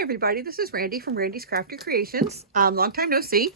Hi everybody, this is Randy from Randy's Crafty Creations. Long time no see.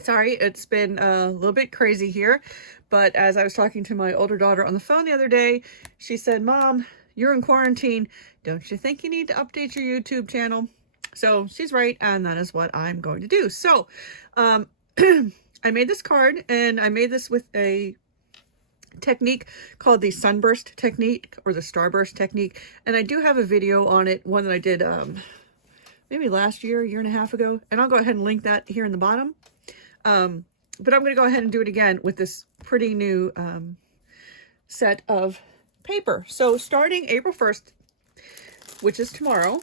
Sorry, it's been a little bit crazy here, but as I was talking to my older daughter on the phone the other day, she said, Mom, you're in quarantine. Don't you think you need to update your YouTube channel? So she's right, and that is what I'm going to do. So I made this card, and I made this with a technique called the Sunburst technique or the Starburst technique, and I do have a video on it, one that I did maybe last year, a year and a half ago, and I'll go ahead and link that here in the bottom. But I'm going to go ahead and do it again with this pretty new set of paper. So starting April 1st, which is tomorrow,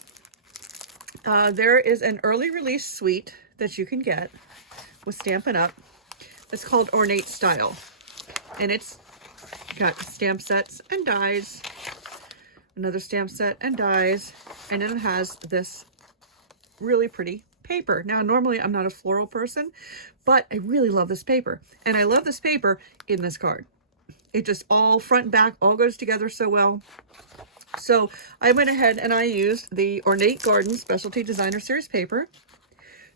there is an early release suite that you can get with Stampin' Up. It's called Ornate Style, and it's got stamp sets and dies, another stamp set and dies, and then it has this really pretty paper. Now, normally I'm not a floral person, but I really love this paper, and I love this paper in this card. It just all front and back all goes together so well. So I went ahead and I used the Ornate Garden Specialty Designer Series paper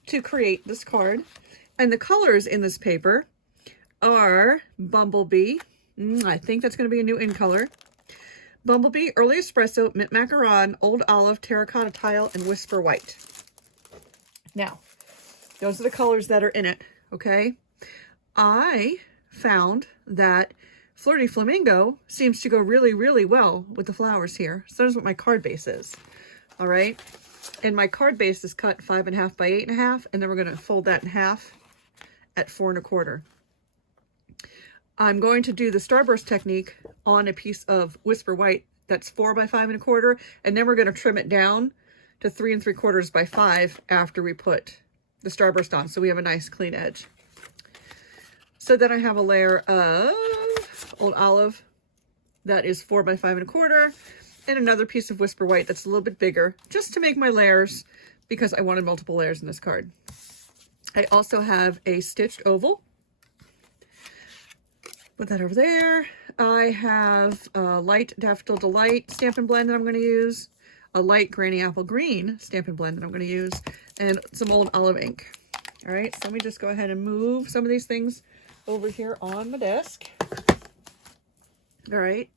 to create this card, and the colors in this paper are Bumblebee. I think that's going to be a new in color. Bumblebee, Early Espresso, Mint Macaron, Old Olive, Terracotta Tile, and Whisper White. Now, those are the colors that are in it, okay? I found that Flirty Flamingo seems to go really, really well with the flowers here. So that's what my card base is, all right? And my card base is cut 5.5 by 8.5, and then we're going to fold that in half at 4 1/4. I'm going to do the Starburst technique on a piece of Whisper White that's 4 by 5 1/4, and then we're going to trim it down to 3 3/4 by 5 after we put the Starburst on, so we have a nice clean edge. So then I have a layer of Old Olive that is 4 by 5 1/4, and another piece of Whisper White that's a little bit bigger, just to make my layers, because I wanted multiple layers in this card. I also have a stitched oval. Put that over there. I have a light Daffodil Delight Stampin' Blend that I'm going to use, a light Granny Apple Green Stampin' Blend that I'm going to use, and some old olive ink. All right, so let me just go ahead and move some of these things over here on my desk. All right.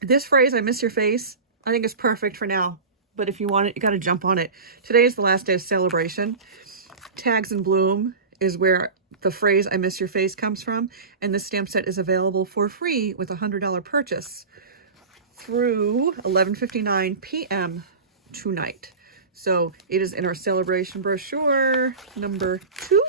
This phrase, I miss your face, I think is perfect for now, but if you want it, you got to jump on it. Today is the last day of celebration. Tags in Bloom is where the phrase I miss your face comes from, and this stamp set is available for free with a $100 purchase through 11:59 p.m. tonight. So it is in our celebration brochure number 2,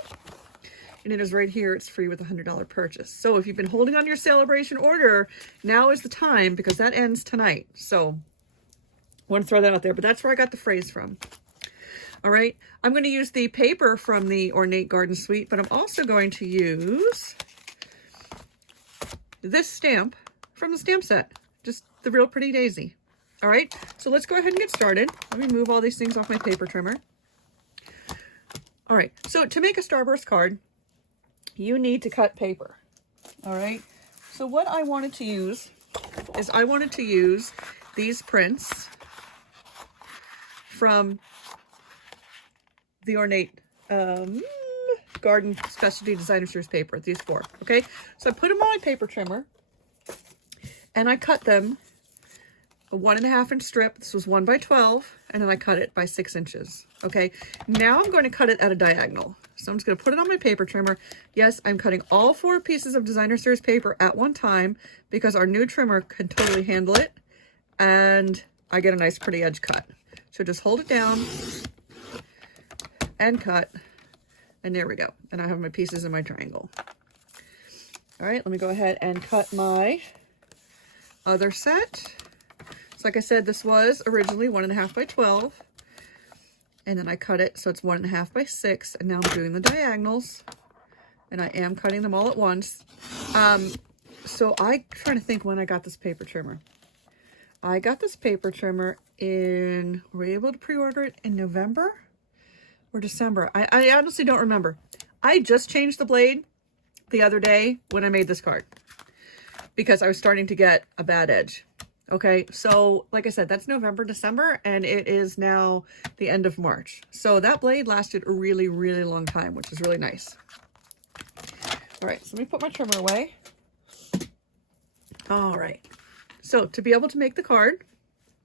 and it is right here. It's free with a $100 purchase. So if you've been holding on your celebration order, now is the time, because that ends tonight. So I want to throw that out there, but that's where I got the phrase from. All right, I'm going to use the paper from the Ornate Garden Suite, but I'm also going to use this stamp from the stamp set, just the Real Pretty Daisy. All right, so let's go ahead and get started. Let me move all these things off my paper trimmer. All right, so to make a Starburst card, you need to cut paper. All right, so what I wanted to use is I wanted to use these prints from the Ornate Garden Specialty Designer Series paper, these 4, okay? So I put them on my paper trimmer, and I cut them a 1.5 inch strip. This was 1 by 12, and then I cut it by 6 inches, okay? Now I'm going to cut it at a diagonal. So I'm just going to put it on my paper trimmer. Yes, I'm cutting all 4 pieces of Designer Series paper at one time, because our new trimmer can totally handle it, and I get a nice pretty edge cut. So just hold it down and cut, and there we go. And I have my pieces in my triangle. All right, let me go ahead and cut my other set. So like I said, this was originally 1.5 by 12, and then I cut it so it's 1.5 by 6, and now I'm doing the diagonals, and I am cutting them all at once. So I'm trying to think when I got this paper trimmer. I got this paper trimmer in, were we able to pre-order it in November or December? I honestly don't remember. I just changed the blade the other day when I made this card, because I was starting to get a bad edge. Okay, so like I said, that's November, December, and it is now the end of March. So that blade lasted a really, really long time, which is really nice. All right, so let me put my trimmer away. All right, so to be able to make the card,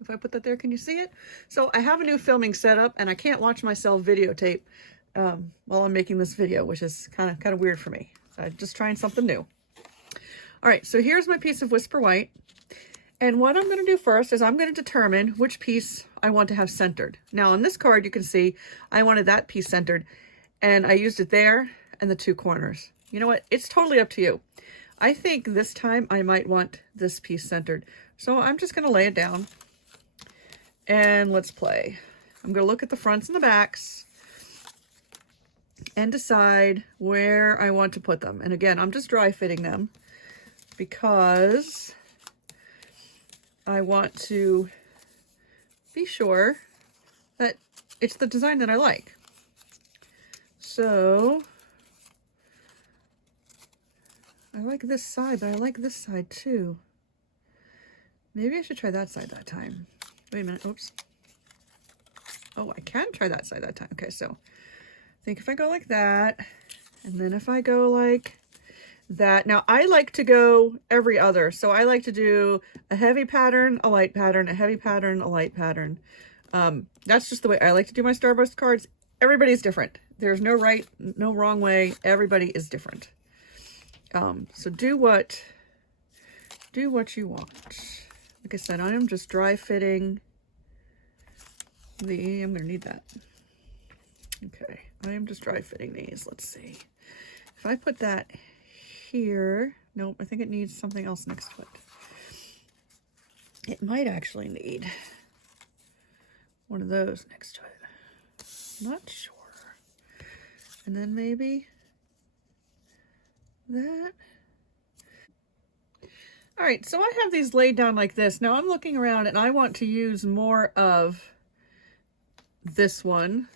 if I put that there, can you see it? So I have a new filming setup, and I can't watch myself videotape while I'm making this video, which is kind of weird for me. So I'm just trying something new. All right, so here's my piece of Whisper White. And what I'm going to do first is I'm going to determine which piece I want to have centered. Now on this card, you can see I wanted that piece centered, and I used it there and the two corners. You know what? It's totally up to you. I think this time I might want this piece centered. So I'm just going to lay it down and let's play. I'm going to look at the fronts and the backs and decide where I want to put them. And again, I'm just dry fitting them because I want to be sure that it's the design that I like. So I like this side, but I like this side too. Maybe I should try that side that time. Wait a minute, oops. Oh, I can try that side that time. Okay, so I think if I go like that, and then if I go like that. Now I like to go every other. So I like to do a heavy pattern, a light pattern, a heavy pattern, a light pattern. That's just the way I like to do my Starburst cards. Everybody's different. There's no right, no wrong way. Everybody is different. So do what you want. Like I said, I am just dry fitting I'm gonna need that. Okay, I am just dry fitting these. Let's see. If I put that here, nope, I think it needs something else next to it. It might actually need one of those next to it. Not sure. And then maybe that. All right, so I have these laid down like this. Now I'm looking around and I want to use more of this one,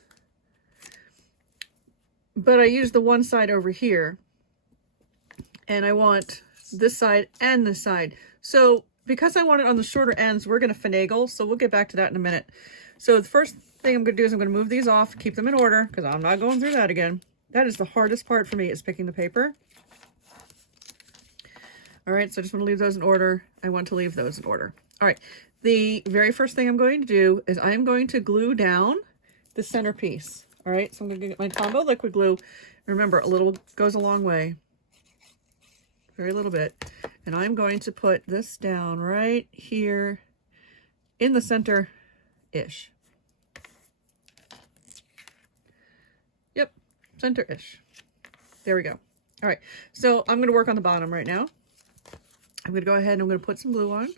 but I use the one side over here. And I want this side and this side. So because I want it on the shorter ends, we're going to finagle. So we'll get back to that in a minute. So the first thing I'm going to do is I'm going to move these off, keep them in order, because I'm not going through that again. That is the hardest part for me, is picking the paper. All right, so I just want to leave those in order. I want to leave those in order. All right, the very first thing I'm going to do is I'm going to glue down the centerpiece. All right, so I'm going to get my combo liquid glue. Remember, a little goes a long way. Very little bit. And I'm going to put this down right here in the center-ish. Yep, center-ish. There we go. All right, so I'm going to work on the bottom right now. I'm going to go ahead and I'm going to put some glue on.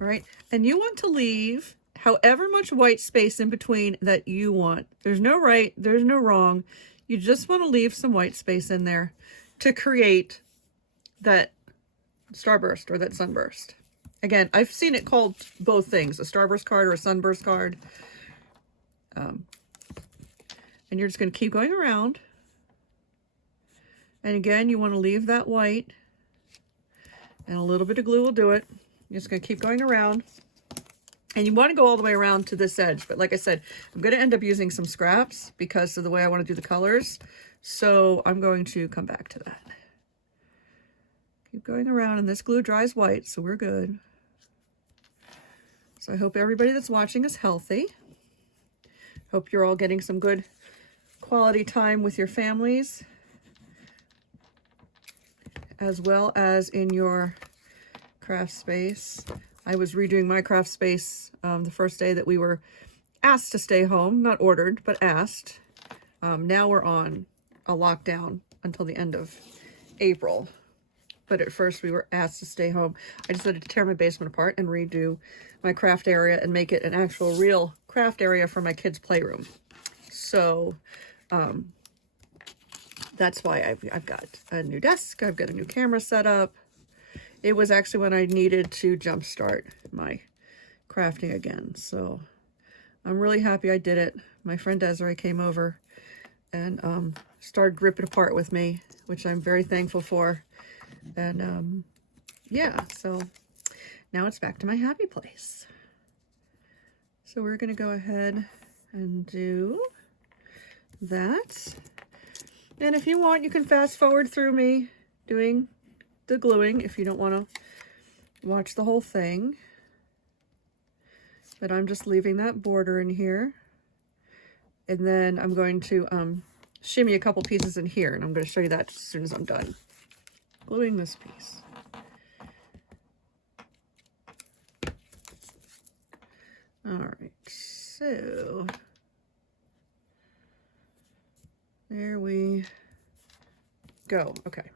All right, and you want to leave however much white space in between that you want. There's no right, there's no wrong. You just want to leave some white space in there to create that Starburst or that Sunburst. Again, I've seen it called both things, a Starburst card or a Sunburst card. And you're just going to keep going around. And again, you want to leave that white. And a little bit of glue will do it. You're just going to keep going around. And you want to go all the way around to this edge. But like I said, I'm going to end up using some scraps because of the way I want to do the colors. So I'm going to come back to that. Keep going around, and this glue dries white, so we're good. So I hope everybody that's watching is healthy. Hope you're all getting some good quality time with your families, as well as in your craft space. I was redoing my craft space the first day that we were asked to stay home, not ordered, but asked. Now we're on a lockdown until the end of April. But at first we were asked to stay home. I decided to tear my basement apart and redo my craft area and make it an actual real craft area for my kids' playroom. So that's why I've got a new desk. I've got a new camera set up. It was actually when I needed to jumpstart my crafting again. So I'm really happy I did it. My friend Desiree came over and started ripping apart with me, which I'm very thankful for. And yeah, so now it's back to my happy place. So we're going to go ahead and do that. And if you want, you can fast forward through me doing the gluing if you don't want to watch the whole thing. But I'm just leaving that border in here. And then I'm going to shimmy a couple pieces in here, and I'm going to show you that as soon as I'm done gluing this piece. All right, so there we go. Okay.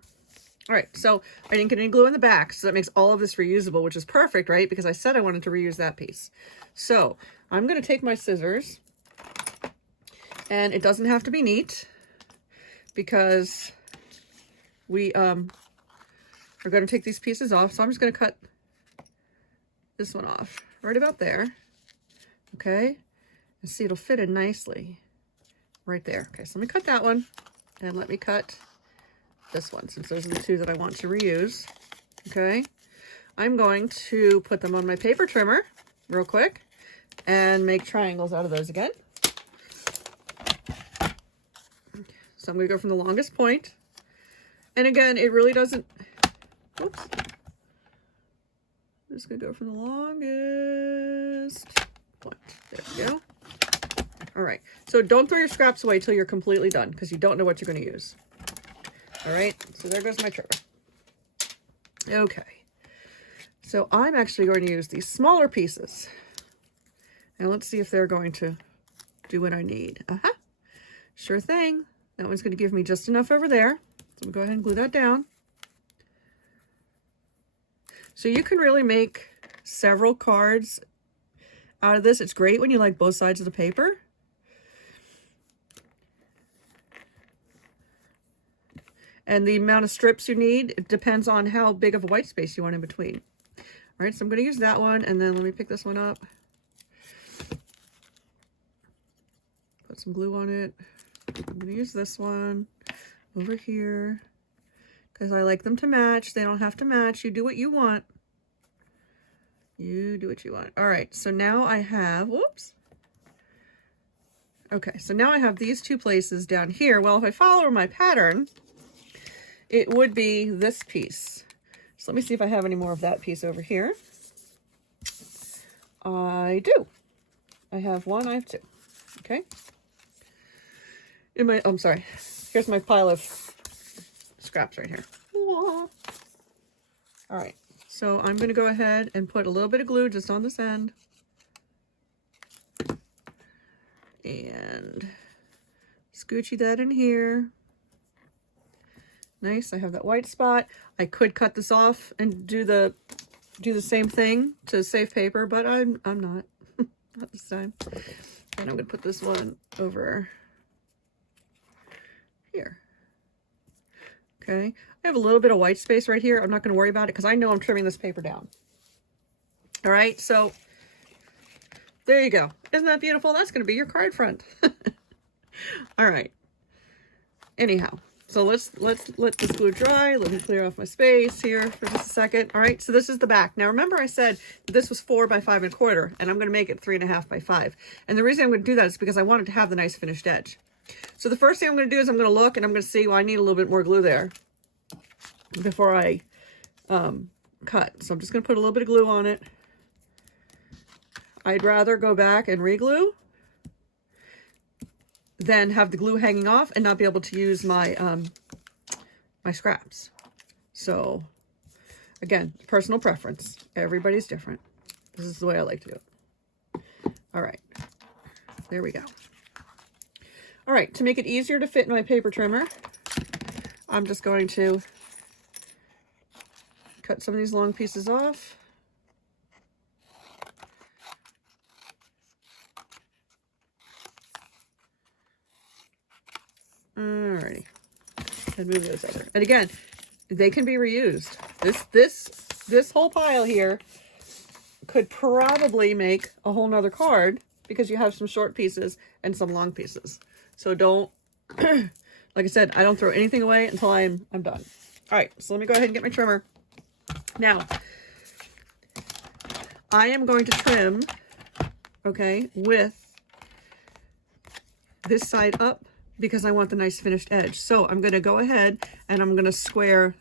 All right, so I didn't get any glue in the back, so that makes all of this reusable, which is perfect, right? Because I said I wanted to reuse that piece. So I'm going to take my scissors, and it doesn't have to be neat because we are going to take these pieces off. So I'm just going to cut this one off right about there. Okay, and see, it'll fit in nicely right there. Okay, so let me cut that one, and let me cut this one, since those are the two that I want to reuse. Okay, I'm going to put them on my paper trimmer real quick and make triangles out of those again. So I'm going to go from the longest point, and again, it really doesn't, oops, I'm just going to go from the longest point. There we go. All right, so don't throw your scraps away till you're completely done, because you don't know what you're going to use. All right, so there goes my trimmer. Okay, so I'm actually going to use these smaller pieces. Now let's see if they're going to do what I need. Sure thing. That one's going to give me just enough over there. So I'm going to go ahead and glue that down. So you can really make several cards out of this. It's great when you like both sides of the paper. And the amount of strips you need, it depends on how big of a white space you want in between. All right, so I'm going to use that one, and then let me pick this one up. Put some glue on it. I'm going to use this one over here because I like them to match. They don't have to match. You do what you want. You do what you want. All right, so now I have, whoops. Okay, so now I have these two places down here. Well, if I follow my pattern, it would be this piece. So let me see if I have any more of that piece over here. I do. I have one, I have two. Okay. In my, oh, I'm sorry. Here's my pile of scraps right here. All right. So I'm going to go ahead and put a little bit of glue just on this end. And scoochy that in here. Nice. I have that white spot. I could cut this off and do the same thing to save paper, but I'm not. Not this time. And I'm going to put this one over here. Okay. I have a little bit of white space right here. I'm not going to worry about it because I know I'm trimming this paper down. All right. So there you go. Isn't that beautiful? That's going to be your card front. All right. Anyhow. So let's let this glue dry. Let me clear off my space here for just a second. All right, so this is the back. Now remember I said this was 4 by 5 1/4, and I'm going to make it 3.5 by 5. And the reason I'm going to do that is because I wanted to have the nice finished edge. So the first thing I'm going to do is I'm going to look and I'm going to see, well, I need a little bit more glue there before I cut. So I'm just going to put a little bit of glue on it. I'd rather go back and re-glue than have the glue hanging off and not be able to use my my scraps. So again, personal preference. Everybody's different. This is the way I like to do it. All right, there we go. All right, to make it easier to fit in my paper trimmer, I'm just going to cut some of these long pieces off. Alrighty, and move those over. And again, they can be reused. This whole pile here could probably make a whole nother card because you have some short pieces and some long pieces. So don't, like I said, I don't throw anything away until I'm done. All right, so let me go ahead and get my trimmer. Now, I am going to trim, okay, with this side up because I want the nice finished edge. So I'm going to go ahead and I'm going to square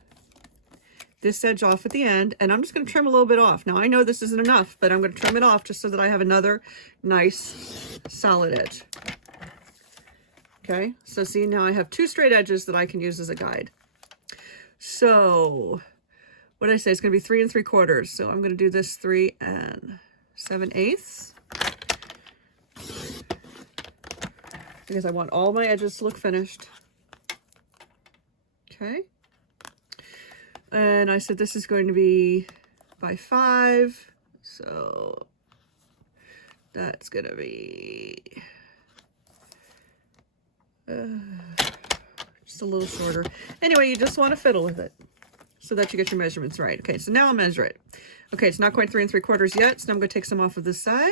this edge off at the end, and I'm just going to trim a little bit off. Now I know this isn't enough, but I'm going to trim it off just so that I have another nice solid edge. Okay, so see, now I have two straight edges that I can use as a guide. So what did I say? It's going to be 3 3/4. So I'm going to do this 3 7/8 because I want all my edges to look finished. Okay. And I said this is going to be by 5. So that's going to be just a little shorter. Anyway, you just want to fiddle with it so that you get your measurements right. Okay, so now I'll measure it. Okay, it's not quite 3 3/4 yet, so now I'm going to take some off of this side.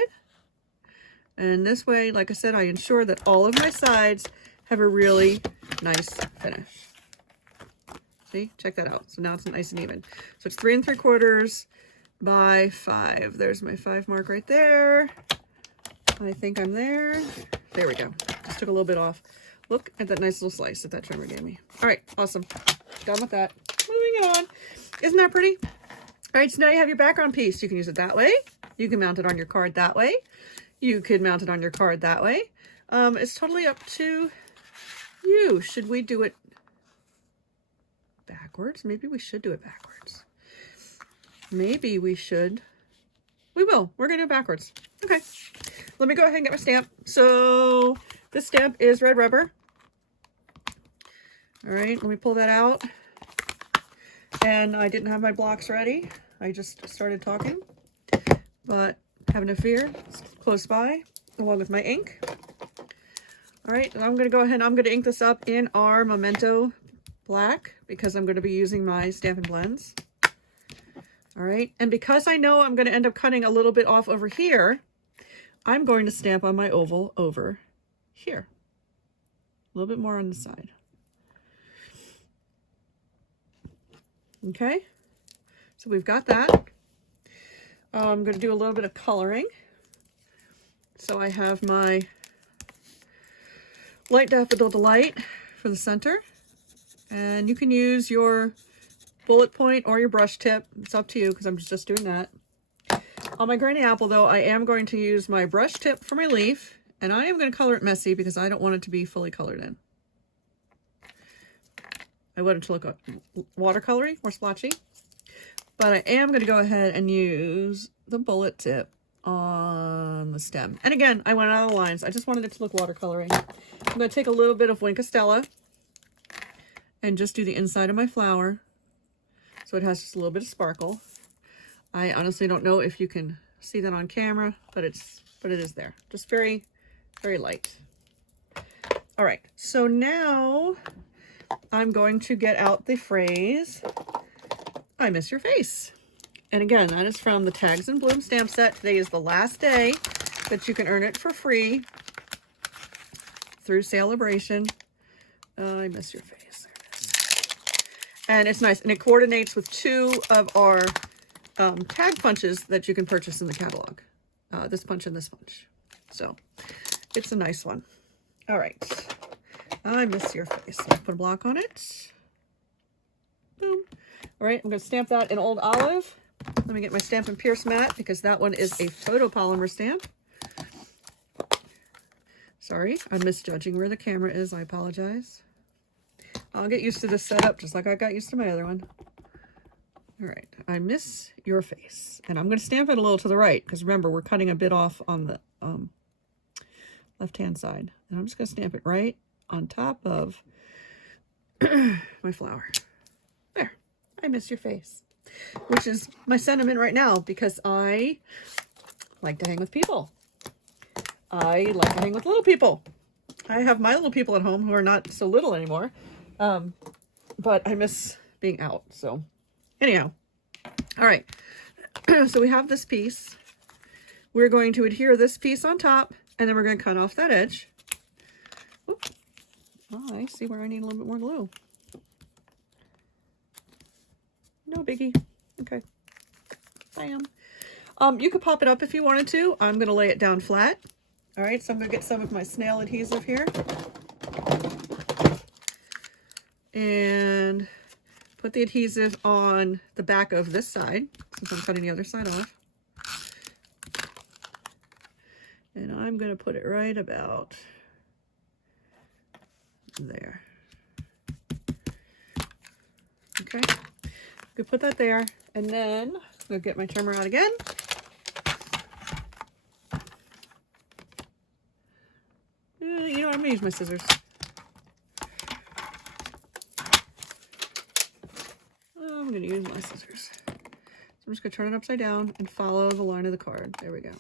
And this way, like I said, I ensure that all of my sides have a really nice finish. See, check that out. So now it's nice and even. So it's 3 3/4 by 5. There's my 5 mark right there. I think I'm there. There we go. Just took a little bit off. Look at that nice little slice that that trimmer gave me. All right, awesome. Done with that. Moving on. Isn't that pretty? All right, so now you have your background piece. You can use it that way. You can mount it on your card that way. You could mount it on your card that way. It's totally up to you. Should we do it backwards? Maybe we should do it backwards. Maybe we should. We will. We're going to do it backwards. Okay. Let me go ahead and get my stamp. So this stamp is red rubber. All right, let me pull that out. And I didn't have my blocks ready. I just started talking. But have no fear, it's close by, along with my ink. All right, I'm going to go ahead and I'm going to ink this up in our Memento Black because I'm going to be using my Stampin' Blends. All right, and because I know I'm going to end up cutting a little bit off over here, I'm going to stamp on my oval over here. A little bit more on the side. Okay, so we've got that. I'm going to do a little bit of coloring. So I have my Light Daffodil Delight for the center. And you can use your bullet point or your brush tip. It's up to you because I'm just doing that. On my Granny Apple, though, I am going to use my brush tip for my leaf. And I am going to color it messy because I don't want it to be fully colored in. I want it to look watercolory or splotchy. But I am going to go ahead and use the bullet tip on the stem. And again, I went out of the lines. I just wanted it to look watercolory. I'm going to take a little bit of Wink Stella and just do the inside of my flower so it has just a little bit of sparkle. I honestly don't know if you can see that on camera, but it is there. Just very, very light. All right, so now I'm going to get out the phrase, I miss your face. And again, that is from the Tags and Bloom stamp set. Today is the last day that you can earn it for free through Celebration. I miss your face. There it is. And it's nice. And it coordinates with 2 of our tag punches that you can purchase in the catalog. This punch and this punch. So it's a nice one. All right. I miss your face. Let's put a block on it. Boom. All right, I'm going to stamp that in Old Olive. Let me get my Stampin' Pierce mat because that one is a photopolymer stamp. Sorry, I'm misjudging where the camera is. I apologize. I'll get used to this setup just like I got used to my other one. All right, I miss your face. And I'm going to stamp it a little to the right because remember, we're cutting a bit off on the left-hand side. And I'm just going to stamp it right on top of my flower. There, I miss your face. Which is my sentiment right now because I like to hang with people. I like to hang with little people. I have my little people at home who are not so little anymore. But I miss being out. So anyhow, all right. So we have this piece. We're going to adhere this piece on top and then we're going to cut off that edge. Oops. Oh, I see where I need a little bit more glue. No biggie. Okay. Bam. You could pop it up if you wanted to. I'm going to lay it down flat. All right, so I'm going to get some of my snail adhesive here. And put the adhesive on the back of this side, since I'm cutting the other side off. And I'm going to put it right about there. Okay, I'm going to put that there. And then I'm going to get my trimmer out again. You know what, I'm going to use my scissors. I'm going to use my scissors. So I'm just going to turn it upside down and follow the line of the card. There we go.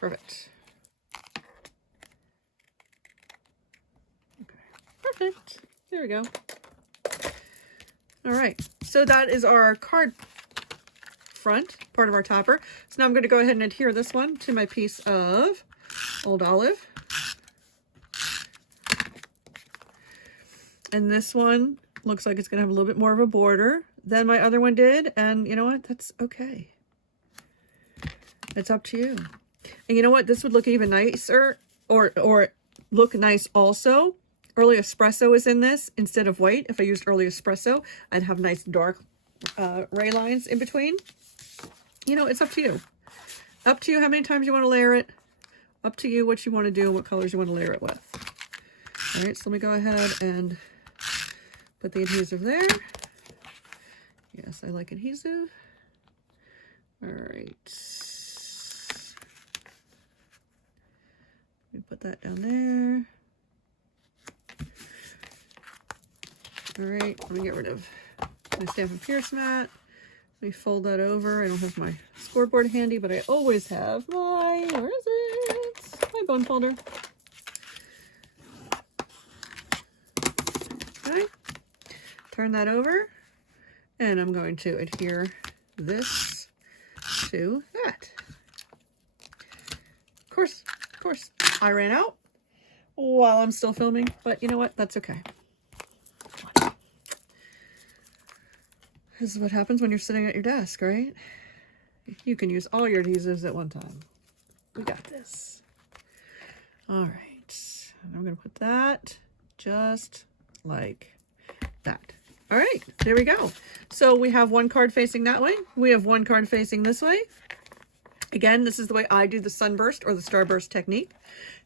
Perfect. Okay, perfect. There we go. All right, so that is our card front, part of our topper. So now I'm going to go ahead and adhere this one to my piece of Old Olive. And this one looks like it's going to have a little bit more of a border than my other one did. And you know what? That's okay. It's up to you. And you know what? This would look even nicer, or look nice also. Early Espresso is in this instead of white. If I used Early Espresso, I'd have nice dark ray lines in between. You know, it's up to you. Up to you how many times you want to layer it. Up to you what you want to do and what colors you want to layer it with. All right, so let me go ahead and put the adhesive there. Yes, I like adhesive. All right. Let me put that down there. All right, let me get rid of my Stampin' Pierce mat. Let me fold that over. I don't have my scoreboard handy, but I always have my, where is it? My bone folder. Okay, turn that over, and I'm going to adhere this to that. Of course, I ran out while I'm still filming, but you know what? That's okay. This is what happens when you're sitting at your desk, right? You can use all your adhesives at one time. We got this. All right. I'm going to put that just like that. All right. There we go. So we have one card facing that way. We have one card facing this way. Again, this is the way I do the Sunburst or the Starburst technique.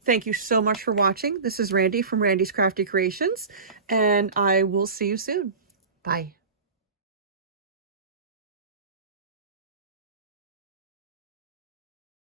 Thank you so much for watching. This is Randy from Randy's Crafty Creations, and I will see you soon. Bye.